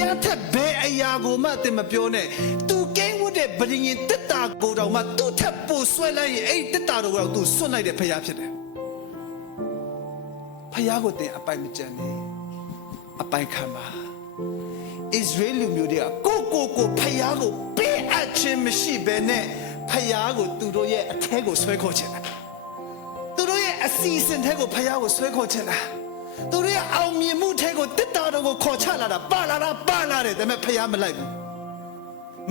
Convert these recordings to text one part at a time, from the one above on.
ယားထက်ဘယ်အရာကိုမှတင်မပြောနဲ့သူကိန်းဝတ်တဲ့ဗရင်ရင်တက်တာကိုတောင်မှသူ့ထက်ပိုဆွဲလိုက်ရင်အဲ့ဒီတက်တာတော့သူဆွတ်လိုက်တဲ့ဖယားဖြစ်တယ်ဖယားကိုတင်အပိုင်မကျန်နဲ့အပိုင်ခံပါဣသရေလလူမျိုးတွေကကိုကိုကိုဖယားကိုပေးအပ်ခြင်းမရှိဘဲနဲ့ဖယားကိုသူတို့ရဲ့အထဲကိုဆွဲခေါ်ချင်တယ်သူတို့ရဲ့အစီအစဉ်ထဲကိုဖယားကိုဆွဲခေါ်ချင်တာ သူတို့ရဲ့အောင်မြင်မှုထဲကိုတက်တာတော့ကိုခေါ်ချလာတာပါလာတာပါလာတယ်ဒါပေမဲ့ဖယားမလိုက်ဘူး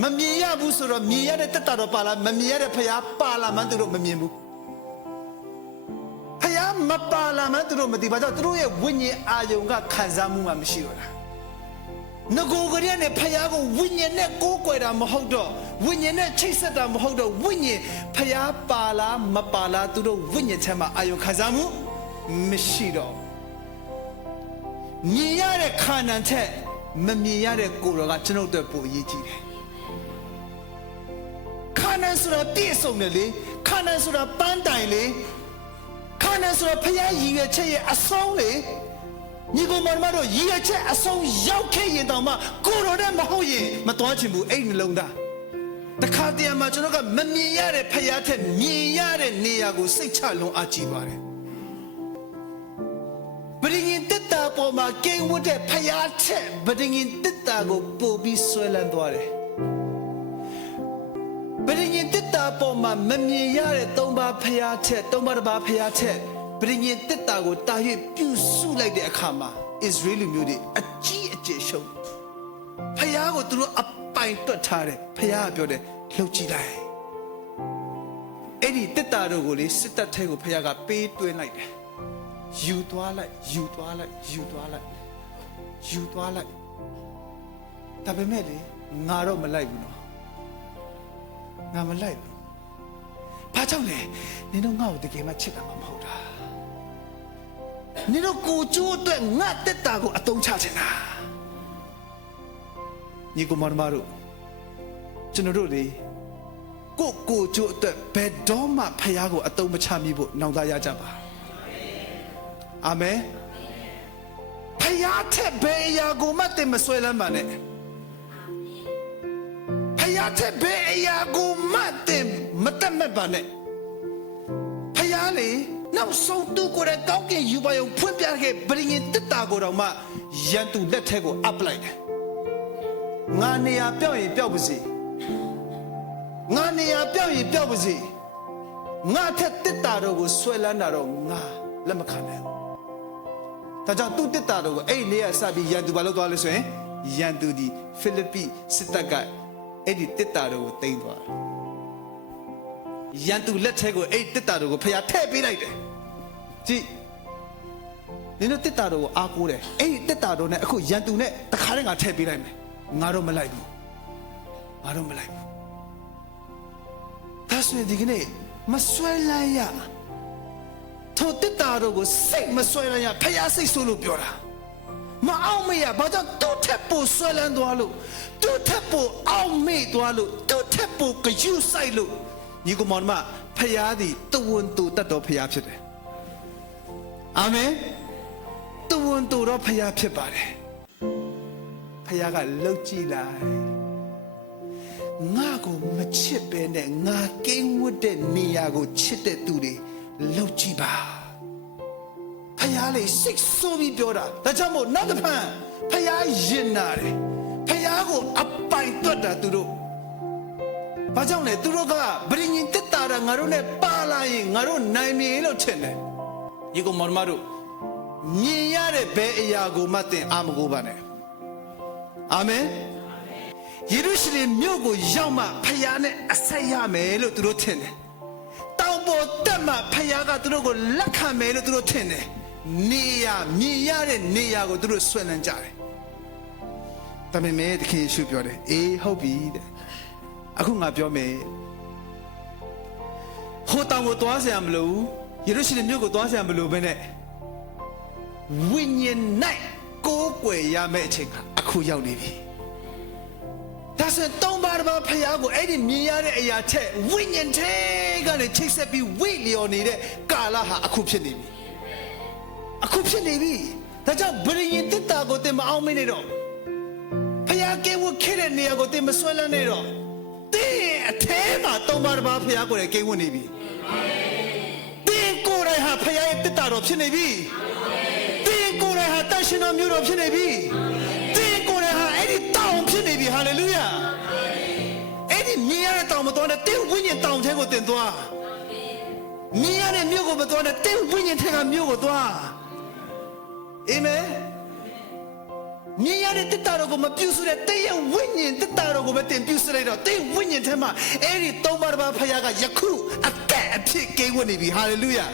မမြင်ရဘူးဆိုတော့မြင်ရတဲ့တက်တာတော့ပါလာမမြင်ရတဲ့ဖယားပါလာမှန်းသူတို့မမြင်ဘူးဖယားမပါလာမှန်းသူတို့မသိပါကြောင့်သူတို့ရဲ့ဝိညာဉ်အာယုံကခံစားမှုမှမရှိတော့တာငကိုကလေးနဲ့ဖယားကိုဝိညာဉ်နဲ့ကိုးကွယ်တာမဟုတ်တော့ဝိညာဉ်နဲ့ချိတ်ဆက်တာမဟုတ်တော့ဝိညာဉ်ဖယားပါလားမပါလားသူတို့ဝိညာဉ်ထဲမှာအာယုံခံစားမှုမရှိတော့ မြင်ရတဲ့ခန္ဓာထက်မမြင်ရတဲ့ကိုယ်တော်ကကျွန်ုပ်တို့ပိုအရေးကြီးတယ်ခန္ဓာဆိုတာပြည့်စုံတယ်လေခန္ဓာဆိုတာပန်းတိုင်လေခန္ဓာဆိုတာဖယားရည်ရွယ်ချက်ရဲ့အဆုံးလေညီကောင်မတော်တို့ရည်ရချက်အဆုံးရောက်ခဲ့ရင်တောင်မှကိုတော်နဲ့မဟုတ်ရင်မတော်ချင်ဘူးအဲ့ဒီနှလုံးသားတခါတည်းမှာကျွန်တော်ကမမြင်ရတဲ့ဖယားထက်မြင်ရတဲ့နေရာကိုစိတ်ချလုံးအားကြီးပါတယ် ပေါ်မှာကင်းဝတ်တဲ့ဖယားထက်ဗဒင်းတက်တာကိုပို့ပြီးဆွဲလန်းသွားတယ်ဗဒင်းတက်တာပေါ်မှာမမြင်ရတဲ့သုံးပါးဖယားထက်သုံးပါးတစ်ပါးဖယားထက်ဗဒင်းတက်တာကိုတာ၍ပြုစုလိုက်တဲ့အခါမှာဣသရေလမျိုးတွေအကြီးအကျယ်ရှုံးဖယားကိုသူတို့အပိုင်တွက်ထားတယ်ဖယားကပြောတယ်လှုပ်ကြည့်လိုက်အဲ့ဒီတက်တာတို့ကိုလေစစ်တပ်ထဲကိုဖယားကပေးသွင်းလိုက်တယ် ယူသွားလိုက်ယူသွားလိုက်ယူသွားလိုက်ယူသွားလိုက်ဒါပေမဲ့လေငါတော့မလိုက်ဘူးနော်ငါမလိုက်ဘူးဘာကြောင့်လဲနင်တို့ငါ့ကိုတကယ်မှချစ်တာမှမဟုတ်တာနင်တို့ကိုကျိုးအတွက်ငါတက်တာကိုအတုံးချချင်တာညီကောင်မတို့ကျွန်တော်တို့လေကိုကိုကျိုးအတွက်ဘယ်တော့မှဖះကိုအတုံးမချမိဖို့နှောင့်တရကြပါ အာမင်ဖះထက်ဘယ်အရာကိုမှတင်မဆွဲလမ်းပါနဲ့ဖះထက်ဘယ်အရာကိုမှတင်မတက်မဲ့ပါနဲ့ဖះလေနောက်ဆုံးသူကိုယ်တိုင်ကောင်းကင်ယူပါယုံဖွင့်ပြခဲ့ဗရင်တက်တာကိုတော့မှရန်သူလက်ထက်ကိုအပ်လိုက်တယ်ငါနေရာပြောက်ရင်ပြောက်ပါစေငါနေရာပြောက်ရင်ပြောက်ပါစေငါထက်တက်တာတော့ကိုဆွဲလန်းတာတော့ငါလက်မခံနိုင်ဘူး ဒါကြောင့်သူတက်တာတော့ကိုအဲ့ဒီနေရာစပြီးရန်သူဘာလို့သွားလဲဆိုရင်ရန်သူဒီဖိလိပ္ပိစစ်တပ်ကအဲ့ဒီတက်တာတော့ကိုတင်သွားတယ်ရန်သူလက်ထဲကိုအဲ့ဒီတက်တာတော့ကိုဖျားထည့်ပေးလိုက်တယ်ကြည့်နင်တို့တက်တာတော့ကိုအားကိုးတယ်အဲ့ဒီတက်တာတော့ ਨੇ အခုရန်သူ ਨੇ တခါတည်းငါထည့်ပေးလိုက်မယ်ငါတော့မလိုက်ဘူးငါတော့မလိုက်ဘူးဒါဆိုရင်ဒီကနေ့မဆွဲလန်းရ ထိုတက်တာတော့ကိုစိတ်မဆွဲလန်းရဖျားစိတ်ဆိုးလို့ပြောတာမအောင်မရဘာကြောင့်သူ့ထက်ပိုဆွဲလန်းသွားလို့သူ့ထက်ပိုအောင်မေ့သွားလို့သူ့ထက်ပိုကြယူဆိုင်လို့ညီကောင်မဖျားသည်တဝန်တူတတ်တော်ဖျားဖြစ်တယ်အာမင်တဝန်တူတော့ဖျားဖြစ်ပါတယ်ဖျားကလှုပ်ကြည့်လိုက်ငါကိုမချစ်ပဲနဲ့ငါကိန်းဝတ်တဲ့နေရာကိုချစ်တဲ့သူတွေ လှုပ်ကြည့်ပါဖျားလေးစိတ်ဆိုးပြီးပြောတာဒါကြောင့်မို့နောက်တစ်ဖန်ဖျားရင်နာတယ်ဖျားကိုအပိုင်တွတ်တာသူတို့ဘာကြောင့်လဲသူတို့ကဗြိညင်တက်တာတာငါတို့နဲ့ပါလာရင်ငါတို့နိုင်မြေလို့ထင်တယ်ဒီကောင်မောင်မတို့မြင်ရတဲ့ဘယ်အရာကိုမှသင်အာမကိုပါနဲ့အာမင်ယေရုရှလင်မြို့ကိုရောက်မှဖခင်နဲ့အဆက်ရမယ်လို့သူတို့ထင်တယ်။တောင် ပေါ်တက်မှဖခင်ကသူတို့ကိုလက်ခံမယ်လို့သူတို့ထင်တယ်။နေရမြင်ရတဲ့နေရာကိုသူတို့ဆွဲလန်းကြတယ်။ဒါပေမဲ့တခင်ယေရှုပြောတယ်အေးဟုတ်ပြီတဲ့။အခုငါပြောမယ်။ဟိုတောင်ကိုသွားစရာမလိုဘူး။ယေရုရှလင်မြို့ကိုသွားစရာမလိုဘဲနဲ့ဝိညာဉ်၌ကိုးကွယ်ရမယ့်အချိန်ကအခုရောက်နေပြီ။ ဒါဆိုရင်သုံးပါးတစ်ပါးဖျားကိုအဲ့ဒီမြင်ရတဲ့အရာထက်ဝိညာဉ်ထဲကနေချိတ်ဆက်ပြီးဝိလျော်နေတဲ့ကာလဟာအခုဖြစ်နေပြီအခုဖြစ်နေပြီဒါကြောင့်ဗြိညင်တစ်တာကိုတင်မအောင်မနေတော့ဖကဲဝတ်ခဲ့တဲ့နေရာကိုသင်မဆွဲလန်းနေတော့သင်အထဲမှာသုံးပါးတစ်ပါးဖခင်ကိုယ်တိုင်ကဲဝတ်နေပြီသင်ကိုယ်တိုင်ဟာဖခင်ရဲ့တစ်တာတော်ဖြစ်နေပြီသင်ကိုယ်တိုင်ဟာတန်ရှင်တော်မျိုးတော်ဖြစ်နေပြီ ဟာလေလုယာအဲ့ဒီမြင်ရတဲ့တောင်မတော်တဲ့သင်ဝိညာဉ်တောင်ထဲကိုသင်သွားမြင်ရတဲ့မြို့ကိုမတော်တဲ့သင်ဝိညာဉ်ထဲကမြို့ကိုသွားအာမင်မြင်ရတဲ့တက်တာတော်ကိုမပြုစုတဲ့တဲ့ရဲ့ဝိညာဉ်တက်တာတော်ကိုပဲတင်ပြုစုလိုက်တော့တဲ့ဝိညာဉ်ထဲမှာအဲ့ဒီသုံးပါးတစ်ပါးဖခင်ကယခုအသက်အဖြစ်ကိန်းဝင်နေပြီဟာလေလုယာ